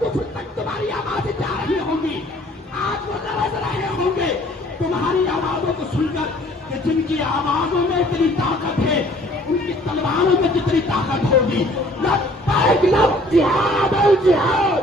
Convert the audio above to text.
کفر تک تمہاری آوازیں جا رہی ہوں گی. آج وہ لرز رہے ہوں گے تمہاری آوازوں کو سن کر کہ جن کی آوازوں میں اتنی طاقت ہے ان کی تلواروں میں جتنی طاقت ہوگی. لبیک لب جہاد الجہاد.